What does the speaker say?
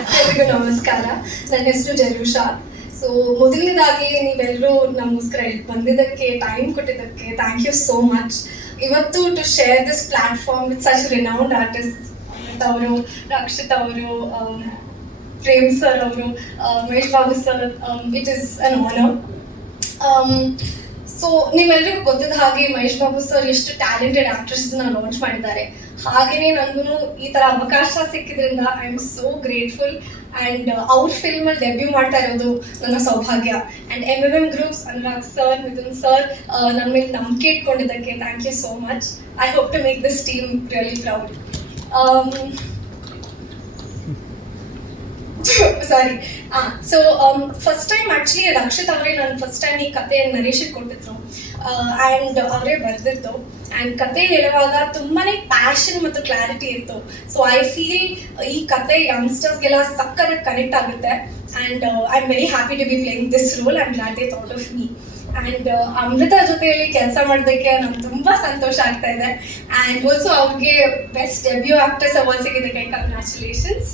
ಎಲ್ಲರಿಗೂ ನಮಸ್ಕಾರ. ನನ್ನ ಹೆಸರು ಜರುಷಾ ಸೊ ಮೊದಲನೇದಾಗಿ ನೀವೆಲ್ಲರೂ ನಮಗೋಸ್ಕರ ಇಲ್ಲಿ ಬಂದಿದ್ದಕ್ಕೆ ಟೈಮ್ ಕೊಟ್ಟಿದ್ದಕ್ಕೆ ಥ್ಯಾಂಕ್ ಯು ಸೋ ಮಚ್ ಇವತ್ತು to share this platform with such renowned artist ಅವರು, ರಕ್ಷಿತ್ ಅವರು ಪ್ರೇಮ್ ಸರ್ ಅವರು Mahesh Babu sir it is an honour so ನೀವೆಲ್ಲರಿಗೂ ಗೊತ್ತಿದ್ದ ಹಾಗೆ ಮಹೇಶ್ ಬಾಬು ಸರ್ ಎಷ್ಟು ಟ್ಯಾಲೆಂಟೆಡ್ ಆಕ್ಟ್ರೆಸ್ನ ಲಾಂಚ್ ಮಾಡಿದ್ದಾರೆ. ಹಾಗೇನೆ ನನಗೂ ಈ ತರ ಅವಕಾಶ ಸಿಕ್ಕಿದ್ರಿಂದ I am so grateful and ಅವ್ರ ಫಿಲ್ಮಲ್ಲಿ ಡೆಬ್ಯೂ ಮಾಡ್ತಾ ಇರೋದು ನನ್ನ ಸೌಭಾಗ್ಯ. And M M M groups Anurag sir Mithun sir ನನ್ನ ಮೇಲೆ ನಂಬಿಕೆ ಇಟ್ಕೊಂಡಿದ್ದಕ್ಕೆ thank you so much I hope to make this team really proud sorry so first time actually Rakshit ಅವರೇ ನಾನು ಫಸ್ಟ್ ಟೈಮ್ ಈ ಕತೆ ನರೇಶನ್ ಕೊಟ್ಟಿದ್ರು. ಆ್ಯಂಡ್ ಅವರೇ ಬರೆದಿತ್ತು and ಕತೆ ಹೇಳುವಾಗ ತುಂಬಾನೇ ಪ್ಯಾಷನ್ ಮತ್ತು ಕ್ಲಾರಿಟಿ ಇತ್ತು. ಸೊ ಐ ಫೀಲ್ ಈ ಕತೆ ಯಂಗ್ಸ್ಟರ್ಸ್ಗೆಲ್ಲ ಸಕ್ಕತ್ತಾಗಿ ಕನೆಕ್ಟ್ ಆಗುತ್ತೆ. And I am very happy to be playing this role and glad they thought of me and Amrutha ಜೊತೆಯಲ್ಲಿ ಕೆಲಸ ಮಾಡೋದಕ್ಕೆ ನಂಗೆ ತುಂಬ ಸಂತೋಷ ಆಗ್ತಾ ಇದೆ. ಆ್ಯಂಡ್ ಆಲ್ಸೋ ಅವ್ರಿಗೆ ಬೆಸ್ಟ್ ಡೆಬ್ಯೂ ಆಕ್ಟರ್ಸ್ ಅವಾರ್ಡ್ ಸಿಗಿದೆ ಕಂಗ್ರ್ಯಾಚುಲೇಷನ್ಸ್